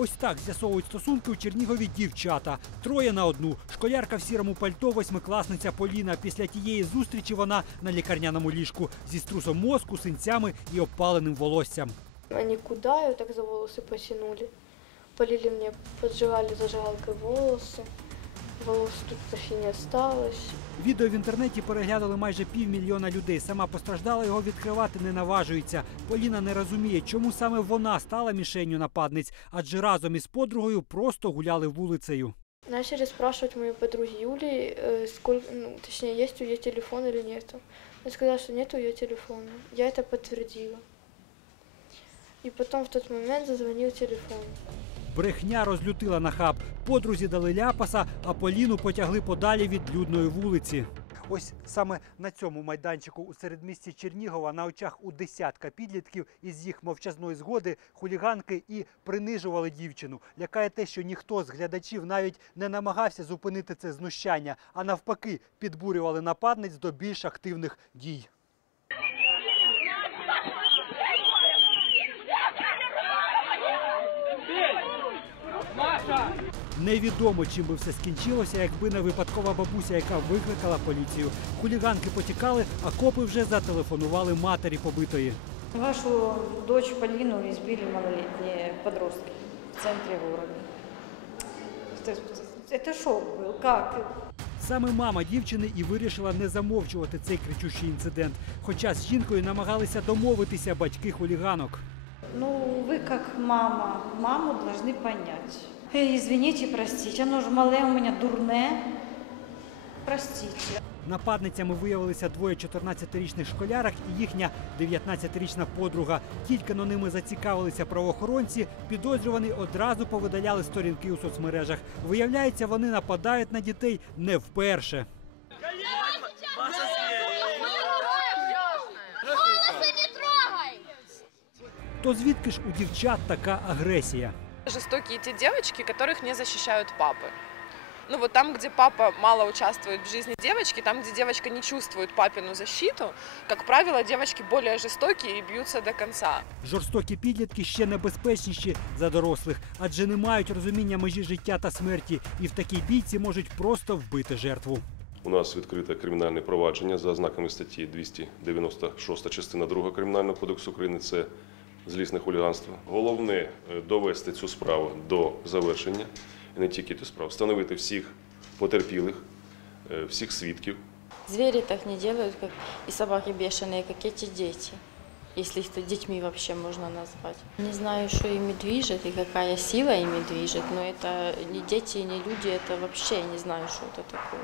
Ось так з'ясовують стосунки у Чернігові дівчата. Троє на одну. Школярка в сірому пальто, восьмикласниця Поліна. Після тієї зустрічі вона на лікарняному ліжку зі струсом мозку, синцями і опаленим волоссям. Они куда ее так за волосы потянули. Полили мне, поджигали зажигалкой волосы. Волос тут почти не осталось. Відео в інтернеті переглянули майже півмільйона людей. Сама постраждала його відкривати не наважується. Поліна не розуміє, чому саме вона стала мішенню нападниць, адже разом із подругою просто гуляли вулицею. Начали спрашивать моей подруги Юли, э, сколько, ну, точнее, есть у ее телефон или нет. Я сказала, что нет у ее телефона. Я это подтвердила. И потом в тот момент зазвонил телефон. Брехня розлютила нахаб. Подрузі дали ляпаса, а Поліну потягли подалі від людної вулиці. Ось саме на цьому майданчику у середмісті Чернігова на очах у десятка підлітків із їх мовчазної згоди хуліганки і принижували дівчину. Лякає те, що ніхто з глядачів навіть не намагався зупинити це знущання, а навпаки підбурювали нападниць до більш активних дій. Невідомо, чим би все скінчилося, якби не випадкова бабуся, яка викликала поліцію. Хуліганки потікали, а копи вже зателефонували матері побитої. Вашу дочь Полину избили малолетние подростки в центре города. Это, это шок был. Как? Саме мама дівчини і вирішила не замовчувати цей кричущий инцидент. Хоча з жінкою намагалися домовитися батьки хуліганок. Ну, вы как мама, маму должны понять. Извините, простите, оно же мале у меня дурне. Простите. Нападницями виявилися двоє 14-річних школярок і їхня 19-річна подруга. Тільки но ними зацікавилися правоохоронці, підозрювані одразу повидаляли сторінки у соцмережах. Виявляється, вони нападають на дітей не вперше. То звідки ж у дівчат така агресія? Жестокие те девочки, которых не защищают папы. Ну вот там, где папа мало участвует в жизни девочки, там, где девочка не чувствует папину защиту, как правило, девочки более жестокие и бьются до конца. Жорстокі підлітки ще небезпечніші за дорослих, адже не мають розуміння межі життя та смерті, і в такій бійці можуть просто вбити жертву. У нас відкрите кримінальне провадження за ознаками статті 296 частина 2 Кримінального кодексу України. Це злісне хуліганство. Головне е, довести цю справу до завершення і не тільки цю справу, встановити всіх потерпілих, е, всіх свідків. Звери так не делают, как и собаки бешеные, как эти дети. Если их детьми вообще можно назвать. Не знаю, что ими движет и какая сила ими движет, но это не дети и не люди, это вообще я не знаю, что это такое.